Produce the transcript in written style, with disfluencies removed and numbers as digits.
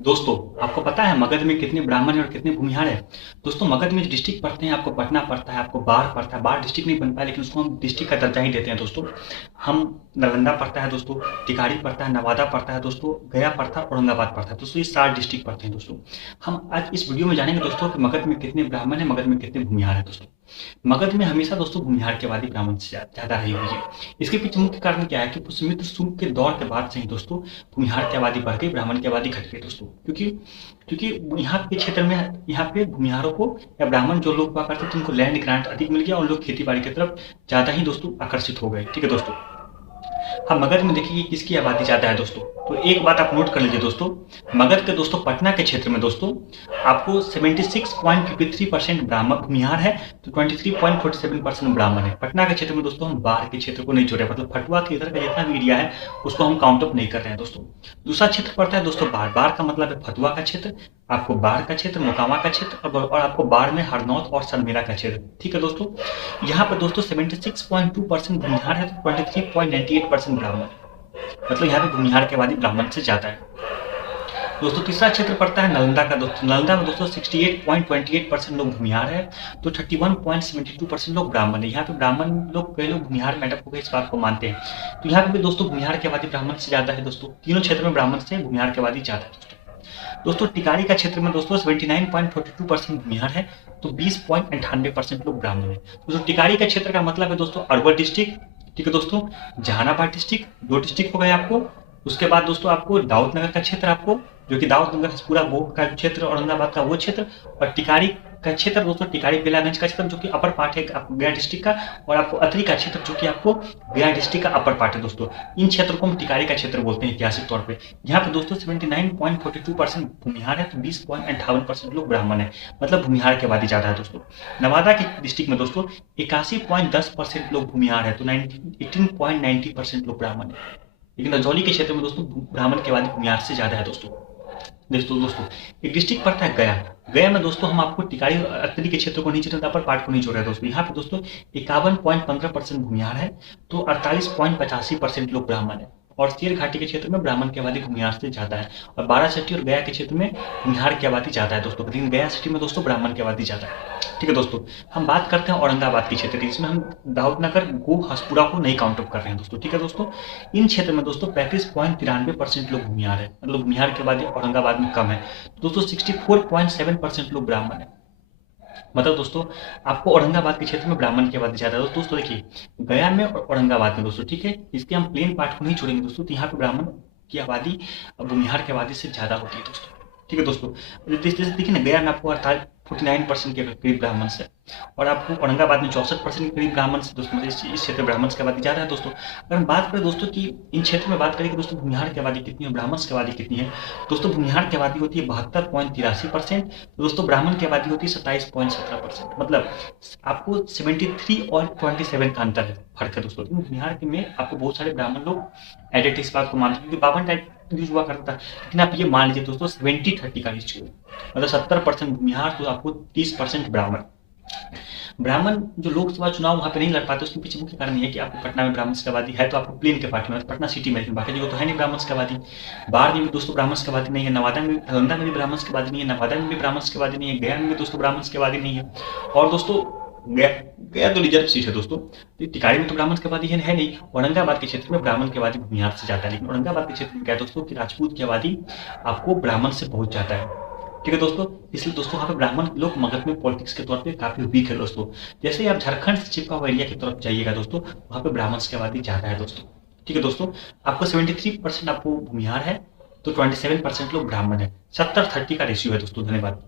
दोस्तों, आपको पता है मगध में कितने ब्राह्मण हैं और कितने भूमिहार हैं? दोस्तों, मगध में जो डिस्ट्रिक्ट पड़ते हैं, आपको पटना पड़ता है, आपको बाढ़ पड़ता है। बाढ़ डिस्ट्रिक्ट नहीं बन पाया, लेकिन उसको हम डिस्ट्रिक्ट का दर्जा ही देते हैं दोस्तों। हम नालंदा पड़ता है दोस्तों, टिकारी पड़ता है, नवादा पड़ता है दोस्तों, गया पड़ता है, औरंगाबाद पड़ता है दोस्तों। ये 4 डिस्ट्रिक्ट पड़ते हैं दोस्तों। हम आज इस वीडियो में जानेंगे दोस्तों कि मगध में कितने ब्राह्मण हैं, मगध में कितने भूमिहार हैं दोस्तों। मगध में हमेशा दोस्तों भूमिहार की आबादी ब्राह्मण से ज़्यादा रही हुई है। इसके पीछे मुख्य कारण क्या है कि पुष्यमित्र शुंग के दौर के बाद से ही दोस्तों भूमिहार की आबादी बढ़ गई, ब्राह्मण की आबादी घट गई दोस्तों। क्योंकि क्योंकि यहाँ के क्षेत्र में यहाँ पे भूमिहारों को या ब्राह्मण जो लोग हुआ करते थे उनको लैंड ग्रांट अधिक मिल गया और लोग खेती बाड़ी की तरफ ज़्यादा ही दोस्तों आकर्षित हो गए। ठीक है दोस्तों। हाँ, मगध में देखिए कि किसकी आबादी ज़्यादा है दोस्तों। तो एक बात आप नोट कर लीजिए दोस्तों, मगध के दोस्तों पटना के क्षेत्र में दोस्तों आपको 76.53% ब्राह्मण भूमिहार है, तो 23.47% ब्राह्मण है। पटना के क्षेत्र में दोस्तों हम बाढ़ के क्षेत्र को नहीं जोड़े, मतलब फटुआ के इधर का जितना भी एरिया है उसको हम काउंट अप नहीं कर रहे हैं दोस्तों। दूसरा क्षेत्र पड़ता है दोस्तों बाढ़। बाढ़ का मतलब है फतुआ का क्षेत्र, आपको बाढ़ का क्षेत्र, मोकामा का क्षेत्र और आपको बाढ़ में हरनौत और सलमेरा का क्षेत्र। ठीक है दोस्तों। यहाँ पर दोस्तों 76.2% भूमिहार है, तो 23.98% ब्राह्मण है। मतलब यहाँ पे भूमिहार की आबादी ब्राह्मण से ज्यादा है दोस्तों। तीसरा क्षेत्र पड़ता है नालंदा का दोस्तों। नालंदा में दोस्तों 68.28% लोग भूमिहार है, तो 31.72% लोग ब्राह्मण है। यहाँ पे ब्राह्मण लोग, कई लोग भूमिहार मैडम को इस बात को मानते हैं, तो यहाँ पे भी दोस्तों भूमिहार की आबादी ब्राह्मण से ज्यादा है दोस्तों। तीनों क्षेत्र में ब्राह्मण से भूमिहार की आबादी ज्यादा है दोस्तों। टिकारी का क्षेत्र में दोस्तों 79.42% भूमिहार है, तो 20.98% लोग ब्राह्मण है दोस्तों। टिकारी का क्षेत्र का मतलब है दोस्तों अरवल डिस्ट्रिक्ट। ठीक है दोस्तों। जहानाबाद डिस्ट्रिक्ट, 2 डिस्ट्रिक्ट हो गए आपको। उसके बाद दोस्तों आपको दाऊदनगर का क्षेत्र, आपको जो कि दाऊदनगर पूरा गोह का क्षेत्र, औरंगाबाद का वो क्षेत्र, और टिकारी का क्षेत्र दोस्तों टिकारी बेलागंज का क्षेत्र जो कि अपर पार्ट है आपको गया डिस्ट्रिक्ट का, और आपको अतरी का क्षेत्र जो कि आपको गया डिस्ट्रिक्ट का अपर पार्ट है दोस्तों। इन क्षेत्र को हम टिकारी का क्षेत्र बोलते हैं ऐतिहासिक तौर पे। यहाँ पे दोस्तों 79.42% भूमिहार है, तो 20.58% लोग ब्राह्मण है, मतलब भूमिहार की आबादी ज्यादा है दोस्तों। नवादा के डिस्ट्रिक्ट में दोस्तों 81.10% लोग भूमिहार है, तो 18.90% लोग ब्राह्मण है। लेकिन रजौली के क्षेत्र में दोस्तों ब्राह्मण की आबादी भूमिहार से ज्यादा है दोस्तों। दोस्तों एक डिस्ट्रिक्ट पड़ता है गया। गया में दोस्तों हम आपको टिकारी और अतरी के क्षेत्र को नहीं जोड़ रहे, अपर पार्ट को नहीं जोड़ रहे दोस्तों। यहाँ पे दोस्तों 51.15% भूमिहार है, तो 48.85% लोग ब्राह्मण है। और शेर घाटी के क्षेत्र में ब्राह्मण की आबादी भूमिहार से ज्यादा है, और बाराचट्टी और गया के क्षेत्र में भूमिहार की आबादी ज्यादा है दोस्तों, लेकिन गया सिटी में दोस्तों ब्राह्मण की आबादी ज्यादा है। ठीक है दोस्तों। हम बात करते हैं औरंगाबाद के क्षेत्र की, इसमें हम दाऊदनगर गो हसपुरा को नहीं काउंट अप कर रहे हैं दोस्तों। ठीक है दोस्तों। इन क्षेत्र में दोस्तों 35.93% लोग भूमिहार है, मतलब भूमिहार की आबादी औरंगाबाद में कम है। दोस्तों 64.7% लोग ब्राह्मण है, मतलब दोस्तों आपको औरंगाबाद के क्षेत्र में ब्राह्मण की आबादी ज्यादा है दोस्तों। देखिए गया में और औरंगाबाद में दोस्तों, ठीक है, इसके हम प्लेन पार्ट को नहीं छोड़ेंगे दोस्तों, तो यहाँ पे ब्राह्मण की आबादी भूमिहार की आबादी से ज्यादा होती है दोस्तों। ठीक है दोस्तों। जैसे देखिए ना, गया में आपको 49% के करीब ब्राह्मण से, और आपको औरंगाबाद में 64% के करीब ब्राह्मण से दोस्तों। इस क्षेत्र में ब्राह्मण की आबादी ज्यादा है दोस्तों। अगर हम बात करें दोस्तों कि इन क्षेत्र में बात करें कि दोस्तों भूमिहार की आबादी कितनी है, ब्राह्मण की आबादी कितनी है, दोस्तों भूमिहार की आबादी होती है 72.83%, दोस्तों ब्राह्मण की आबादी होती है 27.17%। मतलब आपको 73 और 27 का अंतर है, फर्क है दोस्तों। भूमिहार में आपको बहुत सारे ब्राह्मण लोग एडेड इस बात को मानते हैं, क्योंकि 52 टाइप यूज हुआ करता था। लेकिन आप ये मान लीजिए दोस्तों 70-30 का रेशियो, मतलब 70% भूमिहार तो आपको 30% ब्राह्मण। ब्राह्मण जो लोकसभा चुनाव वहां पे नहीं लड़ पाते, उसके पीछे मुख्य कारण ये है कि आपको पटना में ब्राह्मण की आबादी है, तो आपको प्लेन के पार्टी में पटना सिटी में, लेकिन बाकी जगह तो है नहीं ब्राह्मण की आबादी। बाढ़ में भी दोस्तों ब्राह्मण की आबादी नहीं है, नवादा में, नालंदा में भी ब्राह्मण की आबादी नहीं है, नवादा में भी ब्राह्मण की आबादी नहीं है, गया में भी दोस्तों ब्राह्मण की आबादी नहीं है। और दोस्तों गया गया तो रिजर्व सीट है दोस्तों, टिकारी में तो ब्राह्मण की आबादी है नहीं। औरंगाबाद के क्षेत्र में ब्राह्मण की आबादी भूमिहार से ज्यादा है, लेकिन औरंगाबाद के क्षेत्र में क्या है दोस्तों कि राजपूत की आबादी आपको ब्राह्मण से बहुत ज्यादा है। ठीक है दोस्तों। इसलिए दोस्तों वहाँ पे ब्राह्मण लोग मगध में पॉलिटिक्स के तौर पे काफी वीक है दोस्तों। जैसे ही आप झारखंड से चिपका हुआ एरिया की तरफ जाइएगा दोस्तों, वहाँ पे ब्राह्मण की आबादी ज्यादा है दोस्तों। ठीक है दोस्तों। आपको 73% आपको भूमिहार है, तो 27% लोग ब्राह्मण है। 70-30 का रेशियो है दोस्तों। धन्यवाद।